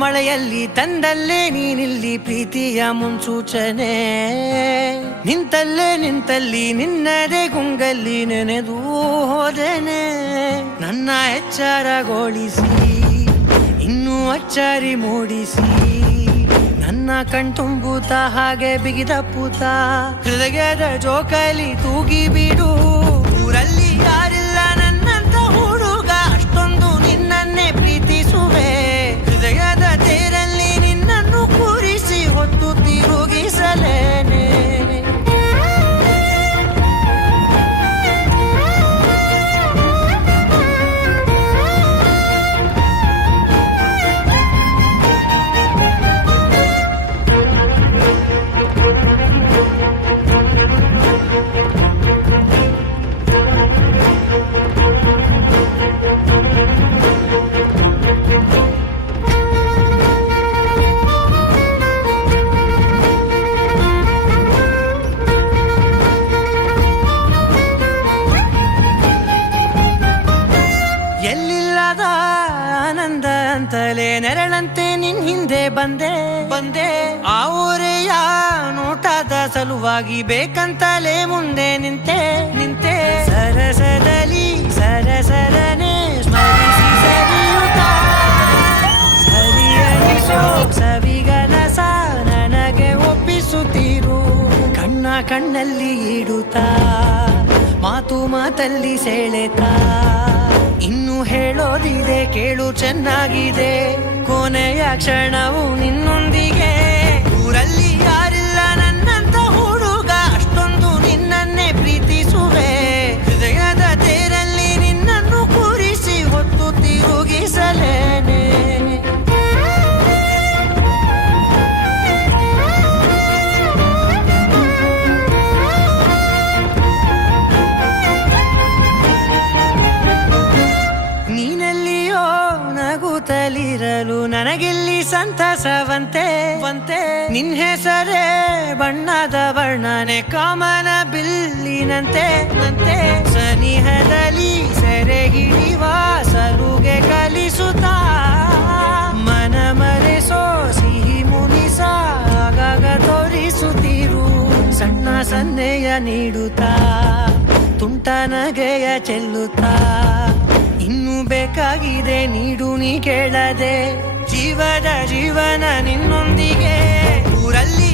ಮಳೆಯಲ್ಲಿ ತಂದಲ್ಲೇ ನೀನಿಲ್ಲಿ ಪ್ರೀತಿಯ ಮುನ್ಸೂಚನೆ, ನಿಂತಲ್ಲಿ ನಿನ್ನದೇ ಗುಂಗಲ್ಲಿ ನೆನೆದು ಹೋದೆನೆ. ನನ್ನ ಎಚ್ಚರಗೊಳಿಸಿ ಇನ್ನೂ ಅಚ್ಚರಿ ಮೂಡಿಸಿ, ನನ್ನ ಕಣ್ತುಂಬುತ್ತ ಹಾಗೆ ಬಿಗಿದ ಪೂತ ಹೃದಯದ ಜೋಕಾಲಿ ತೂಗಿ ಬಿಡು. ಊರಲ್ಲಿ ಯಾರಿಲ್ಲ ನನ್ನಂತ ಹುಡುಗ, ಅಷ್ಟೊಂದು ನಿನ್ನನ್ನೇ ಪ್ರೀತಿಸುವೆ. ಹೃದಯದ ತೇರಲ್ಲಿ ನಿನ್ನನ್ನು ಕೂರಿಸಿ ಹೊತ್ತು ತಿರುಗಿಸಲೇನೆ. ಎಲ್ಲಿಲ್ಲದ ಆನಂದ ಅಂತಲೇ ನೆರಳಂತೆ ನಿನ್ ಹಿಂದೆ ಬಂದೆ. ಆ ಊರೆಯ ನೋಟದ ಸಲುವಾಗಿ ಬೇಕಂತಲೇ ಮುಂದೆ ನಿಂತೆ. ಸರಸದಲ್ಲಿ ಸರಸರನೆ ಸ್ಮರಿಸಿ ಸರಿಯುತ್ತ, ಸರಿಯನಿಸೋ ಸವಿಗನಸ ನನಗೆ ಒಪ್ಪಿಸುತ್ತೀರು. ಕಣ್ಣಲ್ಲಿ ಇಡುತ್ತಾ ಮಾತಲ್ಲಿ ಸೆಳೆತಾ, ಇನ್ನು ಹೇಳೋದಿದೆ ಕೇಳು ಚೆನ್ನಾಗಿದೆ. ಕೊನೆಯ ಕ್ಷಣವು ನಿನ್ನೊಂದಿಗೆ. ಊರಲ್ಲಿ ಯಾರಿಲ್ಲ ನನ್ನಂತ ಹುಡುಗ, ಅಷ್ಟೊಂದು ನಿನ್ನನ್ನೇ ಪ್ರೀತಿಸುವೆ. ಹೃದಯದ ತೇರಲ್ಲಿ ನಿನ್ನನ್ನು ಕೂರಿಸಿ ಹೊತ್ತು ತಿರುಗಿಸಲೇನೆ. ನಗುತ್ತಲಿರಲು ನನಗಿಲ್ಲಿ ಸಂತಸವಂತೆ. ನಿನ್ ಹೆಸರೇ ಬಣ್ಣದ ವರ್ಣನೆ ಕಾಮನ ಬಿಲ್ಲಿನಂತೆ. ಸನಿಹದಲ್ಲಿ ಸೆರೆ ಹಿಡಿವ ಸರುಗೆ ಕಲಿಸುತ್ತಾ, ಮನ ಮರೆಸೋ ಸಿಹಿ ಮುನಿಸ ಆಗಾಗ ತೋರಿಸುತ್ತೀರು. ಸಣ್ಣ ಸನ್ನೆಯ ನೀಡುತ್ತಾ ತುಂಟ ನಗೆಯ ಚೆಲ್ಲುತ್ತಾ, ಇನ್ನು ಬೇಕಾಗಿದೆ ನೀಡು ನೀ ಕೇಳದೆ. ಜೀವನ ನಿನ್ನೊಂದಿಗೆ. ಊರಲ್ಲಿ